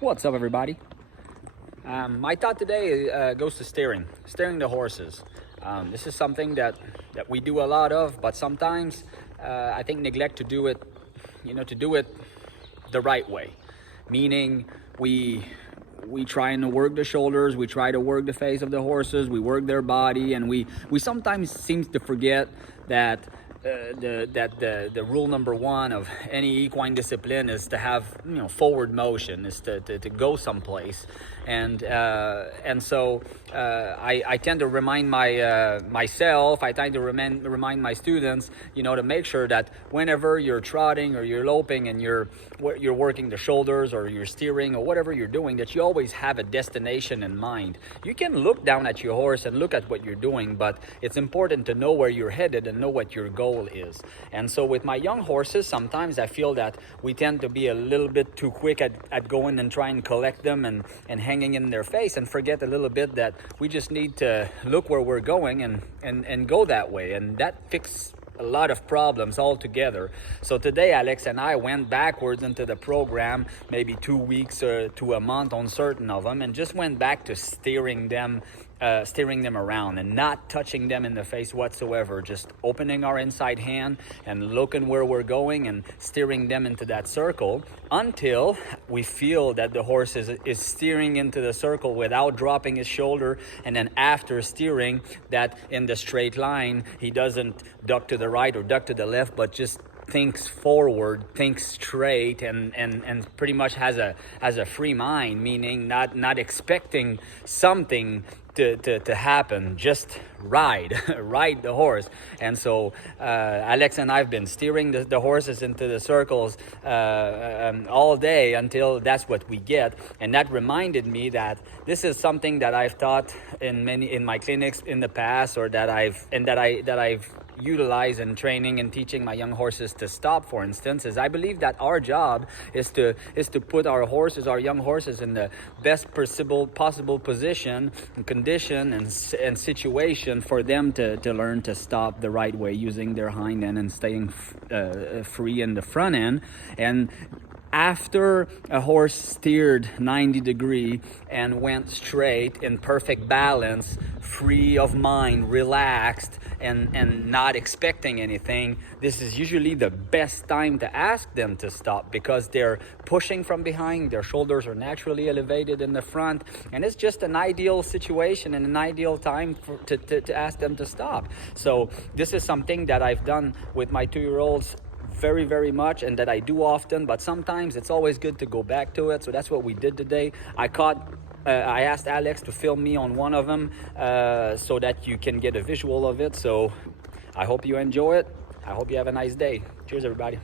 What's up, everybody? My thought today goes to steering the horses. This is something that we do a lot of, but sometimes I think neglect to do it, to do it the right way. Meaning we try to work the shoulders, we try to work the face of the horses, we work their body, and we sometimes seem to forget that the rule number one of any equine discipline is to have forward motion, is to go someplace, and so I tend to remind myself, I tend to remind my students, to make sure that whenever you're trotting or you're loping and you're working the shoulders or you're steering or whatever you're doing, that you always have a destination in mind. You can look down at your horse and look at what you're doing, but it's important to know where you're headed and know what your goal is. And so with my young horses, sometimes I feel that we tend to be a little bit too quick at going and trying to collect them and hanging in their face, and forget a little bit that we just need to look where we're going and go that way, and that fixes a lot of problems altogether. So today Alex and I went backwards into the program, maybe 2 weeks to a month on certain of them, and just went back to steering them around and not touching them in the face whatsoever, just opening our inside hand and looking where we're going and steering them into that circle until we feel that the horse is steering into the circle without dropping his shoulder, and then after steering that in the straight line he doesn't duck to the right or duck to the left, but just thinks forward, thinks straight, and pretty much has a free mind, meaning not expecting something to happen, just ride the horse. And so Alex and I've been steering the horses into the circles all day until that's what we get. And that reminded me that this is something that I've taught in my clinics in the past, or that I've utilized in training and teaching my young horses to stop, for instance, is I believe that our job is to put our young horses in the best possible position and condition and situation for them to learn to stop the right way, using their hind end and staying free in the front end. And after a horse steered 90 degree and went straight in perfect balance, free of mind, relaxed, and not expecting anything, this is usually the best time to ask them to stop, because they're pushing from behind, their shoulders are naturally elevated in the front, and it's just an ideal situation and an ideal time to ask them to stop. So this is something that I've done with my 2-year-olds very, very much, and that I do often, but sometimes it's always good to go back to it. So that's what we did today. I asked Alex to film me on one of them so that you can get a visual of it. So I hope you enjoy it. I hope you have a nice day. Cheers, everybody.